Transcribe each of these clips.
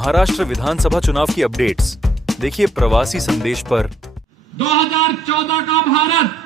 महाराष्ट्र विधानसभा चुनाव की अपडेट्स देखिए प्रवासी संदेश पर। 2014 का भारत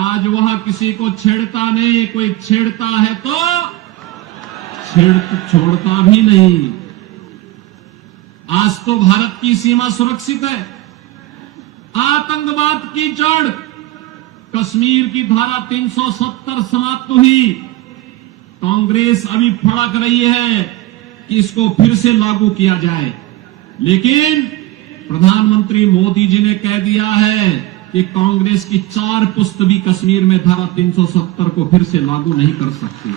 आज वह किसी को छेड़ता नहीं, कोई छेड़ता है तो छोड़ता भी नहीं। आज तो भारत की सीमा सुरक्षित है। आतंकवाद की जड़ कश्मीर की धारा 370 समाप्त हुई। कांग्रेस अभी फड़क रही है कि इसको फिर से लागू किया जाए, लेकिन प्रधानमंत्री मोदी जी ने कह दिया है कि कांग्रेस की 4 पुस्त भी कश्मीर में धारा 370 को फिर से लागू नहीं कर सकती।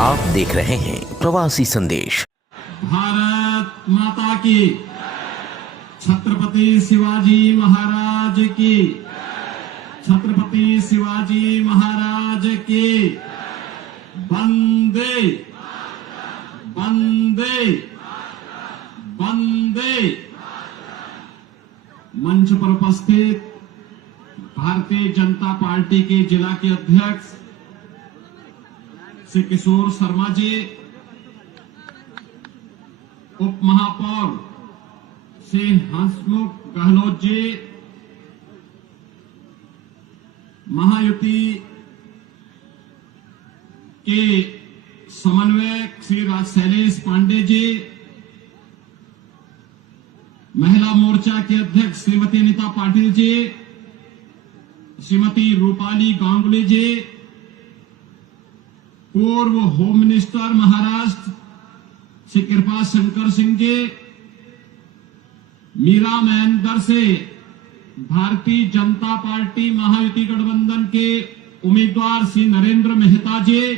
आप देख रहे हैं प्रवासी संदेश। भारत माता की, छत्रपति शिवाजी महाराज की, छत्रपति शिवाजी महाराज की। वंदे वंदे वंदे। मंच पर उपस्थित भारतीय जनता पार्टी के जिला के अध्यक्ष श्री किशोर शर्मा जी, उप महापौर श्री हंसमुख गहलोत जी, महायुति के समन्वयक श्री शैलेश पांडे जी, महिला मोर्चा के अध्यक्ष श्रीमती अनिता पाटिल जी, श्रीमती रूपाली गांगुली जी, पूर्व होम मिनिस्टर महाराष्ट्र श्री कृपा शंकर सिंह जी, मीरा महेंद्र से भारतीय जनता पार्टी महायुति गठबंधन के उम्मीदवार श्री नरेंद्र मेहता जी,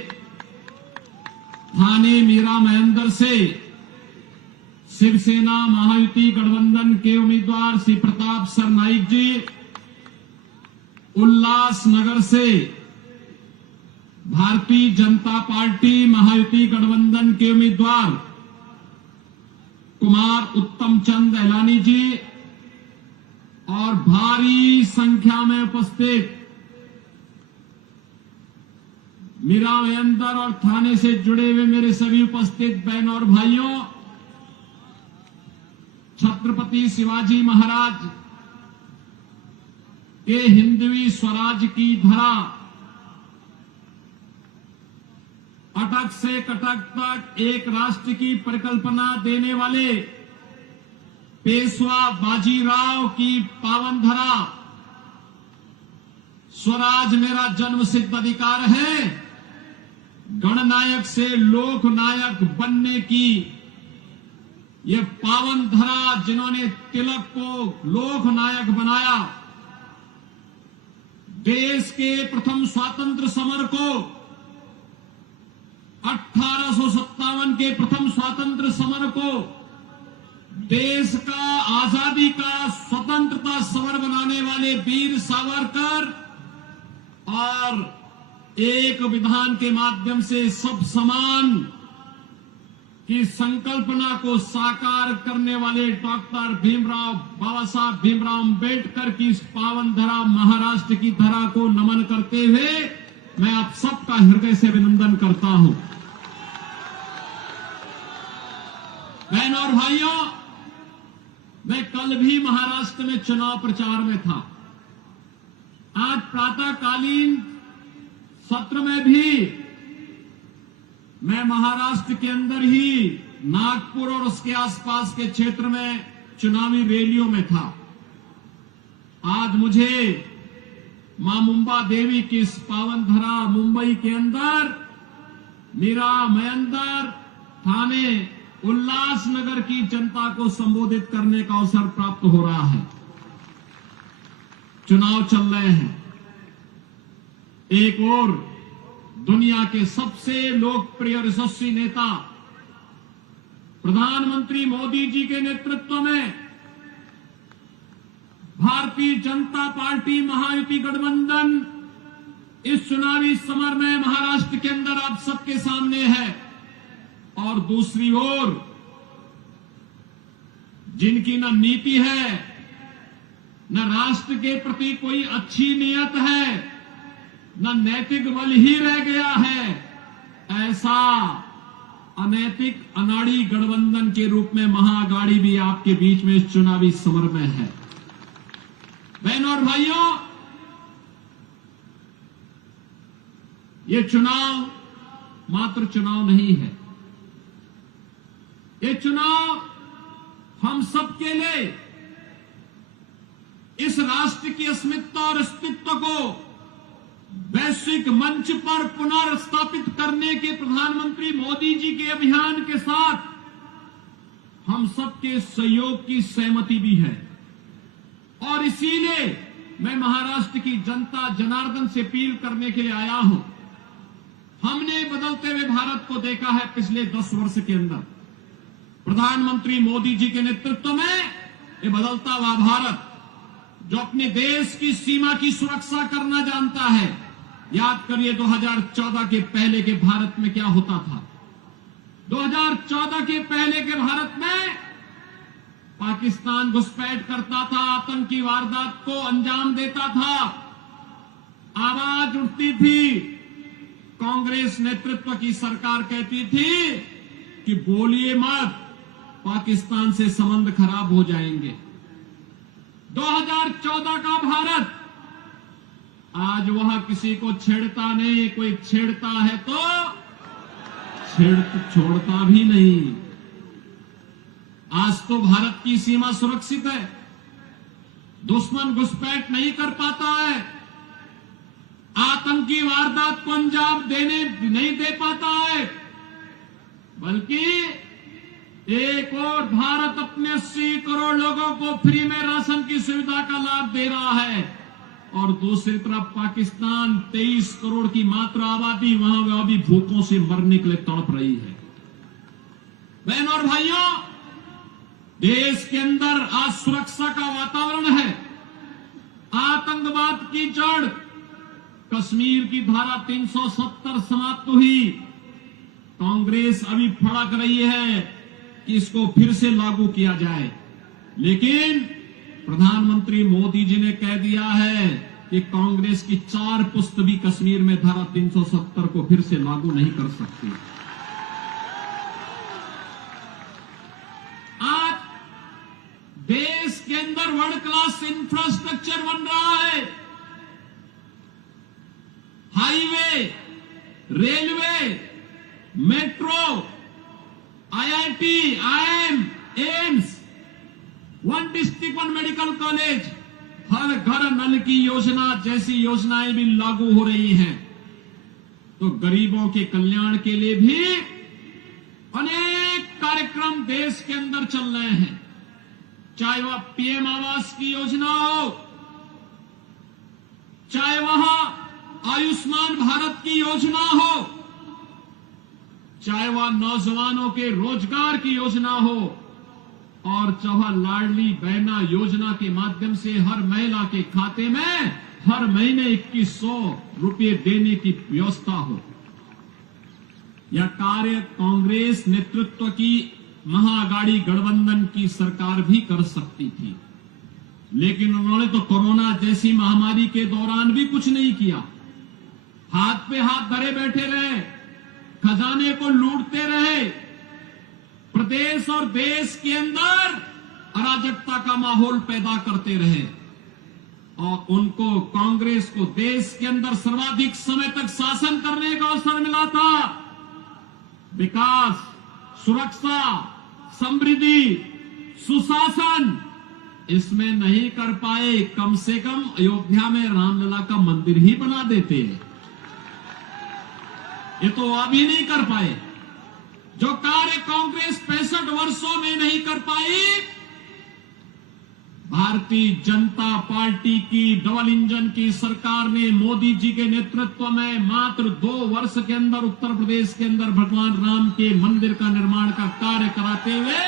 थाने मीरा महेंद्र से शिवसेना महायुति गठबंधन के उम्मीदवार श्री प्रताप सरनाइक जी, उल्लासनगर से भारतीय जनता पार्टी महायुति गठबंधन के उम्मीदवार कुमार उत्तम चंद एलानी जी और भारी संख्या में उपस्थित मीरा महेंद्र और थाने से जुड़े हुए मेरे सभी उपस्थित बहन और भाइयों, छत्रपति शिवाजी महाराज के हिंदवी स्वराज की धरा अटक से कटक तक एक राष्ट्र की परिकल्पना देने वाले पेशवा बाजीराव की पावन धरा स्वराज मेरा जन्म सिद्ध अधिकार है, गणनायक से लोकनायक बनने की ये पावन धरा जिन्होंने तिलक को लोकनायक बनाया, देश के प्रथम स्वातंत्र समर को 1857 के प्रथम स्वातंत्र समर को देश का आजादी का स्वतंत्रता समर बनाने वाले वीर सावरकर और एक विधान के माध्यम से सब समान की संकल्पना को साकार करने वाले डॉक्टर भीमराव बाबा साहब भीमराव अंबेडकर की इस पावन धरा महाराष्ट्र की धरा को नमन करते हुए मैं आप सबका हृदय से अभिनंदन करता हूं। बहनों और भाइयों, मैं कल भी महाराष्ट्र में चुनाव प्रचार में था। आज प्रातःकालीन सत्र में भी मैं महाराष्ट्र के अंदर ही नागपुर और उसके आसपास के क्षेत्र में चुनावी रैलियों में था। आज मुझे मां मुंबा देवी की इस पावन धरा मुंबई के अंदर मीरा महेंद्र थाने उल्लासनगर की जनता को संबोधित करने का अवसर प्राप्त हो रहा है। चुनाव चल रहे हैं। एक और दुनिया के सबसे लोकप्रिय और यशस्वी नेता प्रधानमंत्री मोदी जी के नेतृत्व में भारतीय जनता पार्टी महायुति गठबंधन इस चुनावी समर में महाराष्ट्र के अंदर आप सबके सामने है। और दूसरी ओर जिनकी न नीति है न राष्ट्र के प्रति कोई अच्छी नीयत है, न नैतिक बल ही रह गया है, ऐसा अनैतिक अनाड़ी गठबंधन के रूप में महाअघाड़ी भी आपके बीच में इस चुनावी समर में है। बहनों और भाइयों, ये चुनाव मात्र चुनाव नहीं है, ये चुनाव हम सबके लिए इस राष्ट्र की अस्मिता और अस्तित्व को वैश्विक मंच पर पुनर्स्थापित करने के प्रधानमंत्री मोदी जी के अभियान के साथ हम सबके सहयोग की सहमति भी है। और इसीलिए मैं महाराष्ट्र की जनता जनार्दन से अपील करने के लिए आया हूं। हमने बदलते हुए भारत को देखा है पिछले 10 वर्ष के अंदर। प्रधानमंत्री मोदी जी के नेतृत्व में ये बदलता हुआ भारत जो अपने देश की सीमा की सुरक्षा करना जानता है। याद करिए 2014 के पहले के भारत में क्या होता था। 2014 के पहले के भारत में पाकिस्तान घुसपैठ करता था, आतंकी वारदात को अंजाम देता था, आवाज उठती थी, कांग्रेस नेतृत्व की सरकार कहती थी कि बोलिए मत, पाकिस्तान से संबंध खराब हो जाएंगे। 2014 का भारत आज वह किसी को छेड़ता नहीं, कोई छेड़ता है तो छोड़ता भी नहीं। आज तो भारत की सीमा सुरक्षित है, दुश्मन घुसपैठ नहीं कर पाता है, आतंकी वारदात को अंजाम नहीं दे पाता है, बल्कि एक और भारत अपने 80 करोड़ लोगों को फ्री में राशन की सुविधा का लाभ दे रहा है और दूसरी तरफ पाकिस्तान 23 करोड़ की मात्र आबादी वहां वह भी भूखों से मरने के लिए तड़प रही है। बहनों और भाइयों, देश के अंदर आज सुरक्षा का वातावरण है। आतंकवाद की जड़ कश्मीर की धारा 370 समाप्त हुई। कांग्रेस अभी फड़क रही है कि इसको फिर से लागू किया जाए, लेकिन प्रधानमंत्री मोदी जी ने कह दिया है कि कांग्रेस की 4 पुस्त भी कश्मीर में धारा 370 को फिर से लागू नहीं कर सकती। आज देश के अंदर वर्ल्ड क्लास इंफ्रास्ट्रक्चर बन रहा है। Highway, railway, metro, IIT, IIM, AIIMS, 1 district 1 medical college, हर घर नल की योजना जैसी योजनाएं भी लागू हो रही हैं। तो गरीबों के कल्याण के लिए भी अनेक कार्यक्रम देश के अंदर चल रहे हैं। चाहे वह PM आवास की योजना हो, चाहे वह आयुष्मान भारत की योजना हो, चाहे वह नौजवानों के रोजगार की योजना हो, और चाहे लाडली बहना योजना के माध्यम से हर महिला के खाते में हर महीने 2100 रुपये देने की व्यवस्था हो। यह कार्य कांग्रेस नेतृत्व की महाअघाड़ी गठबंधन की सरकार भी कर सकती थी, लेकिन उन्होंने तो कोरोना जैसी महामारी के दौरान भी कुछ नहीं किया। हाथ पे हाथ धरे बैठे रहे, खजाने को लूटते रहे, प्रदेश और देश के अंदर अराजकता का माहौल पैदा करते रहे, और उनको कांग्रेस को देश के अंदर सर्वाधिक समय तक शासन करने का अवसर मिला था। विकास, सुरक्षा, समृद्धि, सुशासन इसमें नहीं कर पाए। कम से कम अयोध्या में रामलला का मंदिर ही बना देते हैं, ये तो अभी नहीं कर पाए। जो कार्य कांग्रेस 65 वर्षों में नहीं कर पाई, भारतीय जनता पार्टी की डबल इंजन की सरकार ने मोदी जी के नेतृत्व में मात्र 2 वर्ष के अंदर उत्तर प्रदेश के अंदर भगवान राम के मंदिर का निर्माण का कार्य कराते हुए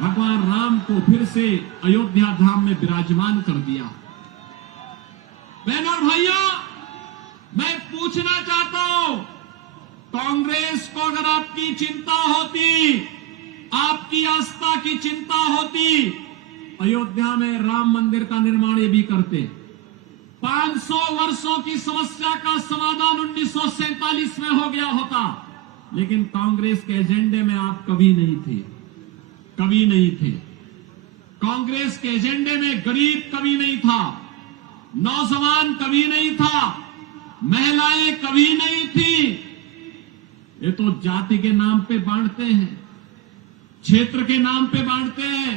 भगवान राम को फिर से अयोध्या धाम में विराजमान कर दिया। बहनों और भाइयों, मैं पूछना चाहता हूं, कांग्रेस को अगर आपकी चिंता होती, आपकी आस्था की चिंता होती, अयोध्या में राम मंदिर का निर्माण ये भी करते, 500 वर्षों की समस्या का समाधान 1947 में हो गया होता, लेकिन कांग्रेस के एजेंडे में आप कभी नहीं थे, कभी नहीं थे। कांग्रेस के एजेंडे में गरीब कभी नहीं था, नौजवान कभी नहीं था, महिलाएं कभी नहीं थी। ये तो जाति के नाम पे बांटते हैं, क्षेत्र के नाम पे बांटते हैं,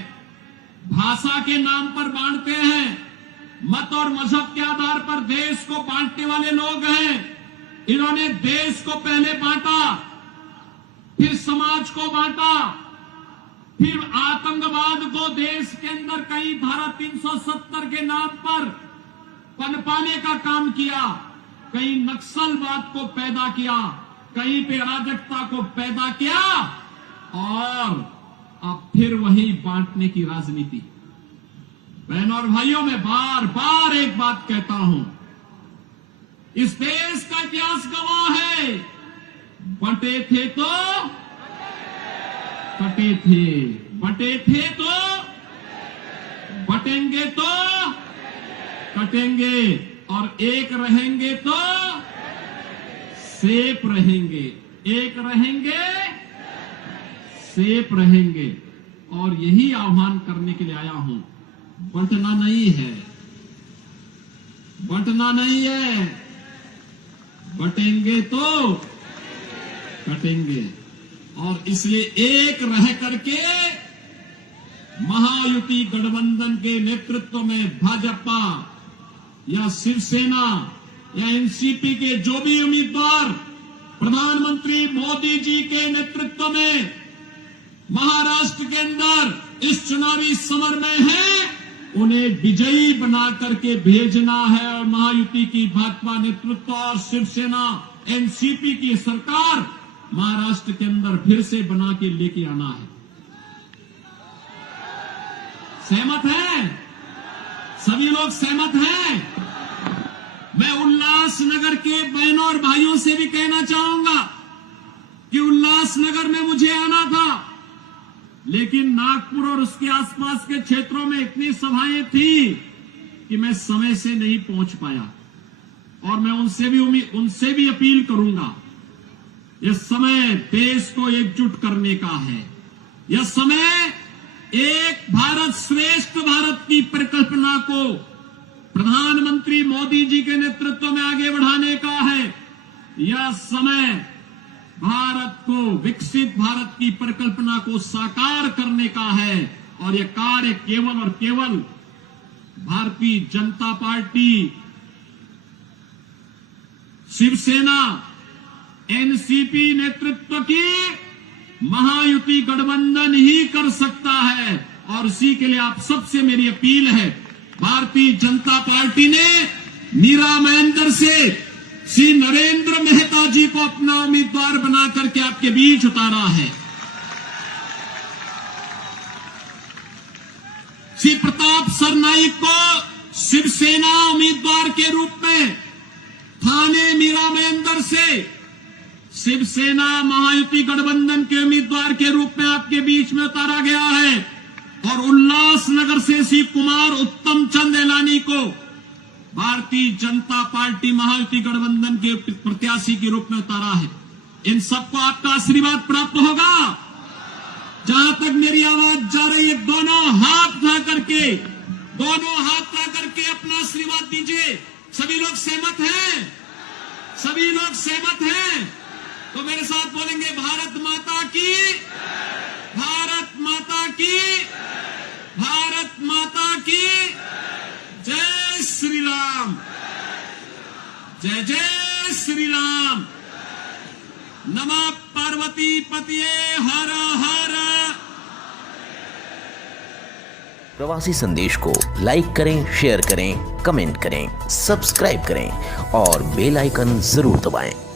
भाषा के नाम पर बांटते हैं, मत और मजहब के आधार पर देश को बांटने वाले लोग हैं। इन्होंने देश को पहले बांटा, फिर समाज को बांटा, फिर आतंकवाद को देश के अंदर कई धारा 370 के नाम पर पनपाने का काम किया, कहीं नक्सलवाद को पैदा किया, कहीं पे अराजकता को पैदा किया, और अब फिर वही बांटने की राजनीति। बहनों और भाइयों, मैं बार बार एक बात कहता हूं, इस देश का इतिहास गवाह है, बंटे थे तो कटे थे, बंटे थे तो बटेंगे तो कटेंगे, और एक रहेंगे तो सेफ रहेंगे, एक रहेंगे सेफ रहेंगे। और यही आह्वान करने के लिए आया हूं। बंटना नहीं है, बंटना नहीं है, बटेंगे तो कटेंगे। और इसलिए एक रह करके महायुति गठबंधन के नेतृत्व में भाजपा या शिवसेना या एनसीपी के जो भी उम्मीदवार प्रधानमंत्री मोदी जी के नेतृत्व में महाराष्ट्र के अंदर इस चुनावी समर में हैं, उन्हें विजयी बना करके भेजना है। और महायुति की भाजपा नेतृत्व और शिवसेना एनसीपी की सरकार महाराष्ट्र के अंदर फिर से बना के लेके आना है। सहमत हैं? सभी लोग सहमत हैं? मैं उल्लासनगर के बहनों और भाइयों से भी कहना चाहूंगा कि उल्लासनगर में मुझे आना था, लेकिन नागपुर और उसके आसपास के क्षेत्रों में इतनी सभाएं थी कि मैं समय से नहीं पहुंच पाया। और मैं उनसे भी अपील करूंगा, यह समय देश को एकजुट करने का है। यह समय एक भारत श्रेष्ठ भारत की परिकल्पना को प्रधानमंत्री मोदी जी के नेतृत्व में आगे बढ़ाने का है। यह समय भारत को, विकसित भारत की परिकल्पना को साकार करने का है। और यह कार्य केवल और केवल भारतीय जनता पार्टी, शिवसेना, एनसीपी नेतृत्व की महायुति गठबंधन ही कर सकता है। और इसी के लिए आप सबसे मेरी अपील है, भारतीय जनता पार्टी ने मीरा महेंद्र से श्री नरेंद्र मेहता जी को अपना उम्मीदवार बना करके आपके बीच उतारा है। श्री प्रताप सरनाईक को शिवसेना उम्मीदवार के रूप में थाने मीरा महेंद्र से शिवसेना महायुति गठबंधन के उम्मीदवार के रूप में आपके बीच में उतारा गया है। और उल्लासनगर से श्री कुमार उत्तम चंद एलानी को भारतीय जनता पार्टी महायुति गठबंधन के प्रत्याशी के रूप में उतारा है। इन सबको आपका आशीर्वाद प्राप्त होगा। जहां तक मेरी आवाज जा रही है, दोनों हाथ उठा करके अपना आशीर्वाद दीजिए। सभी लोग सहमत हैं? सभी लोग सहमत हैं? तो मेरे साथ बोलेंगे, भारत माता की, भारत माता की, भारत माता की जय श्री राम, जय जय श्री राम। नमः पार्वती पतिये हर हर। प्रवासी संदेश को लाइक करें, शेयर करें, कमेंट करें, सब्सक्राइब करें और बेल आइकन जरूर दबाएं।